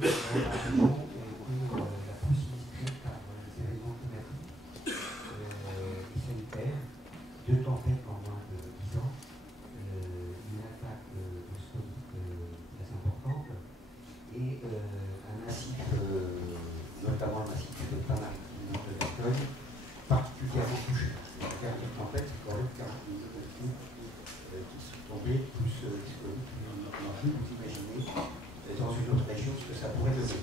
la possibilité par les événements climatiques et sanitaires, deux tempêtes en moins de 10 ans, une attaque bosphorique très importante et un massif, notamment le massif de Paris de Dordogne, particulièrement touché. La dernière tempête, c'est quand même 40 minutes de coups qui sont tombés, plus disponibles. Vous imaginez dans une autre région ce que ça pourrait donner.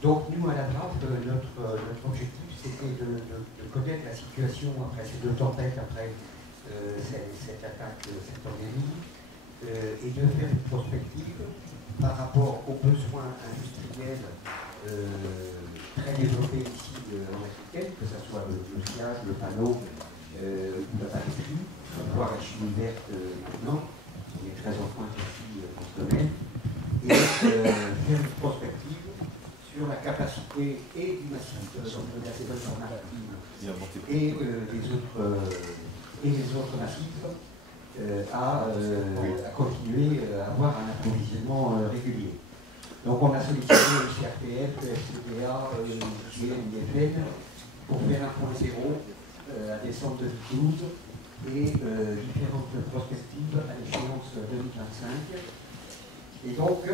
Donc nous, à la DRAF, notre objectif, c'était de connaître la situation après ces deux tempêtes, après cette attaque, cette pandémie, et de faire une prospective par rapport aux besoins industriels très développés ici en Aquitaine, que ce soit le sillage, le panneau ou la papeterie, voire la chimie verte maintenant, qui est très en pointe ici dans ce domaine, et faire une prospective sur la capacité et du massif de la séparation maritime et les autres massifs à continuer à avoir un approvisionnement régulier. Donc on a sollicité le CRPF, le FCDA, le GNIFN pour faire un point zéro à décembre 2012 et différentes prospectives à l'échéance 2025. Et donc,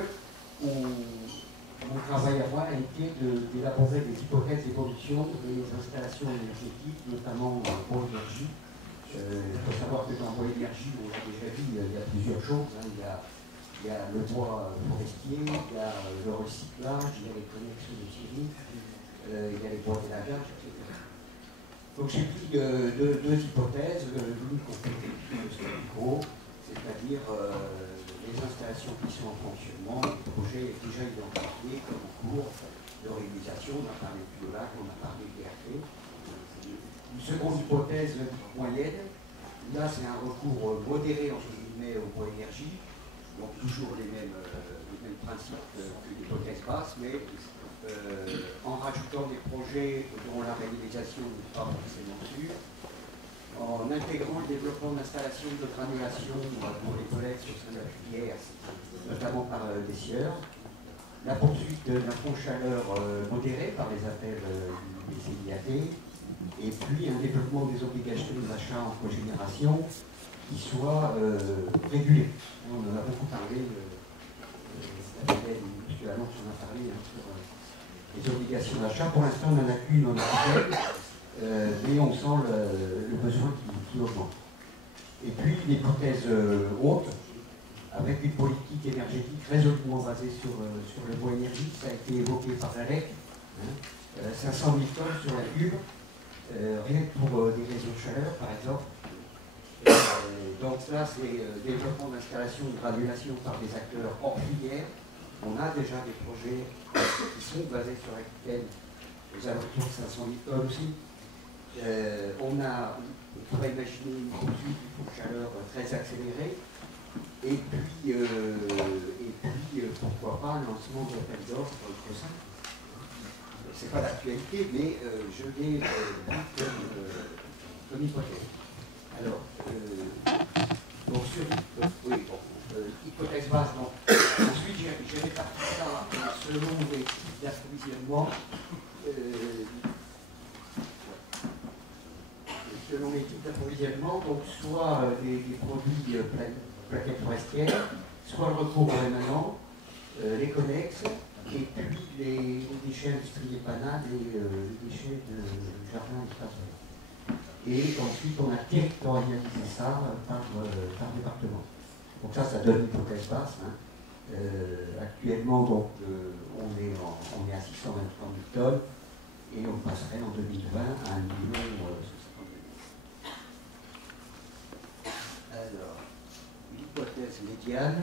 mon travail à moi a été d'élaborer des hypothèses d'évolution des installations énergétiques, notamment pour l'énergie. Il faut savoir que dans Bois Énergie, on l'a déjà vu, il y a plusieurs choses. Hein. Il y a le bois forestier, il y a le recyclage, il y a les connexions de scierie, il y a les bois d'élaguage, etc. Donc j'ai pris deux hypothèses, l'une qu'on peut décrire sur le micro, c'est-à-dire les installations qui sont en fonctionnement, les projets déjà identifiés comme en cours de réalisation. On a parlé de Biolac, on a parlé de DRT. Une seconde hypothèse moyenne, là c'est un recours modéré entre guillemets au bois énergie, donc toujours les mêmes principes que l'hypothèse basse, mais en rajoutant des projets dont la réalisation n'est pas forcément sûre, en intégrant le développement d'installations de granulation pour les collectes sur sein de la filière, notamment par des sieurs, la poursuite d'un fonds chaleur modéré par les appels des CIAT, et puis un développement des obligations d'achat en cogénération qui soit régulé. On en a beaucoup parlé, puisque l'annonce on a parlé sur les obligations d'achat. Pour l'instant, on n'en a qu'une en Aquitaine, mais on sent le besoin qui augmente. Et puis l'hypothèse haute, avec des politiques énergétiques résolument basées sur le bois énergie, ça a été évoqué par l'ALEC, 500 000 tonnes sur la cube, rien que pour des réseaux de chaleur par exemple. Donc là, c'est développement d'installations de granulation par des acteurs hors filière. On a déjà des projets qui sont basés sur Aquitaine, aux alentours de 500 000 tonnes aussi. On pourrait imaginer une poursuite du fonds de chaleur très accélérée. Et puis pourquoi pas un lancement de l'appel d'offres prochain. Ce n'est pas d'actualité, mais je l'ai vu comme hypothèse. Alors, donc sur hypothèse basse, donc, ensuite j'ai réparti ça selon les types d'approvisionnement. Selon les types d'approvisionnement, donc soit des produits plaquettes forestières, soit le recours aux rémanents, les connexes, et puis les déchets industriels banals et les déchets de jardin d'espace vert. Et ensuite, on a territorialisé ça par département. Donc ça donne une hypothèse basse. Hein. Actuellement, donc, on est à 623 000 tonnes et on passerait en 2020 à 1 million. Alors, l'hypothèse médiane,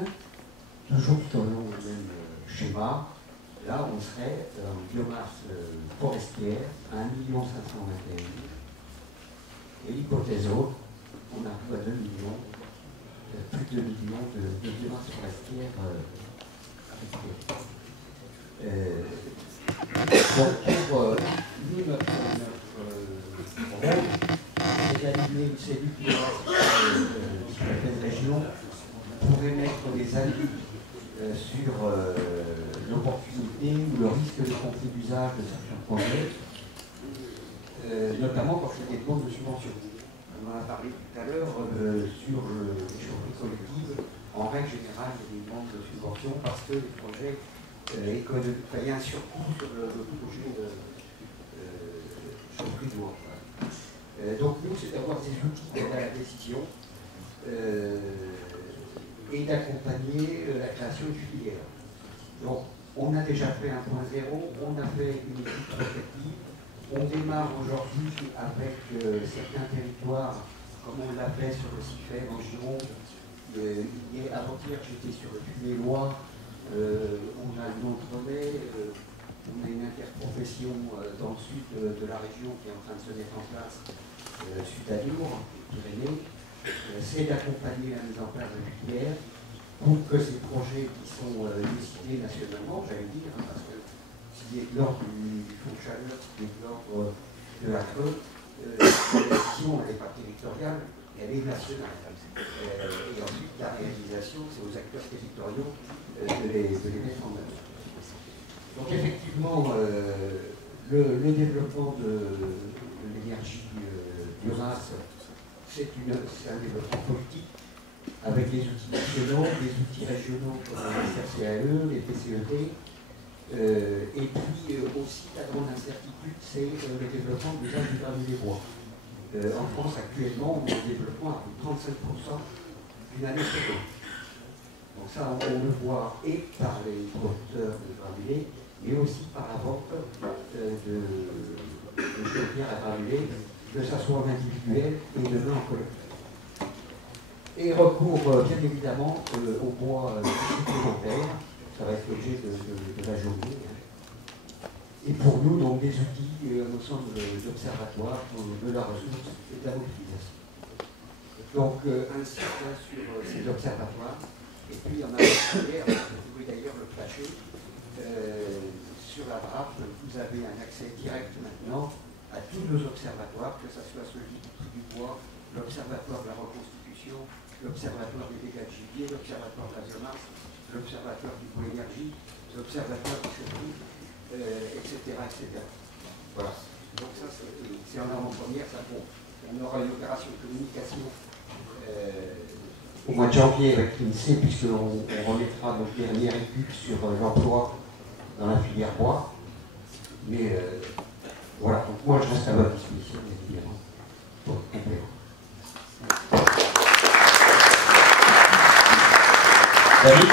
toujours selon le même schéma, là on serait en biomasse forestière à 1 521 000. Et l'hypothèse haute, on arrive à 2 millions, plus de 2 millions de biomasse forestière donc pour nous, notre rôle, c'est d'animer une cellule qui certaines régions pour émettre des avis sur l'opportunité ou le risque de conflit d'usage de certains projets, notamment quand il y a des demandes de subventions. On en a parlé tout à l'heure sur les chaufferies collectives. En règle générale, il y a des demandes de subventions parce que les projets économiques, il y a un surcoût sur le projet chaufferie de bois. Donc nous, c'est d'avoir des outils d'aide à la décision et d'accompagner la création de filières. Donc, on a déjà fait 1.0, on a fait une étude prospective, on démarre aujourd'hui avec certains territoires, comme on l'a fait sur le CIFEM en Gironde. Avant-hier, j'étais sur le Puy-les-Lois, on a le Nantronais, on a une interprofession dans le sud de la région qui est en train de se mettre en place, suite à Dour, Pyrénées. C'est d'accompagner la mise en place de filières pour que ces projets qui sont décidés nationalement, j'allais dire, hein, parce que s'il est de l'ordre du fonds de chaleur, s'il est de l'ordre de la creux, la décision, elle n'est pas territoriale, elle est nationale. Et ensuite, la réalisation, c'est aux acteurs territoriaux de les mettre en œuvre. Donc effectivement, le développement de l'énergie biomasse, c'est un développement politique avec des outils nationaux, des outils régionaux comme les CRCAE, les PCET, et puis aussi la grande incertitude, c'est le développement de l'usage du permis des bois. En France actuellement, on a un développement à plus de 35% d'une année sur l'autre. Donc ça, on le voit et par les producteurs de granulés, mais aussi par la vente de chaudières à granulés, que ce soit en individuel et demain en collectif. Et recours bien évidemment au bois supplémentaire, ça va être l'objet de la journée. Et pour nous, donc, des outils, un ensemble d'observatoires de la ressource et de la mobilisation. Donc, un site là, sur ces observatoires, et puis on a hier, vous pouvez d'ailleurs le flasher, sur la drape, vous avez un accès direct maintenant à tous nos observatoires, que ce soit celui du prix du bois, l'observatoire de la reconstitution, l'observatoire des dégâts de gibier, l'observatoire de la biomasse, l'observatoire du bois énergie, l'observatoire du chaufferie, etc., etc. Voilà. Donc ça, c'est en avant-première, ça bon. On aura une opération de communication au mois de janvier avec l'INSEE, puisqu'on remettra notre dernière étude sur l'emploi dans la filière bois. Mais voilà, donc moi je reste à votre disposition, évidemment, pour complément. David ?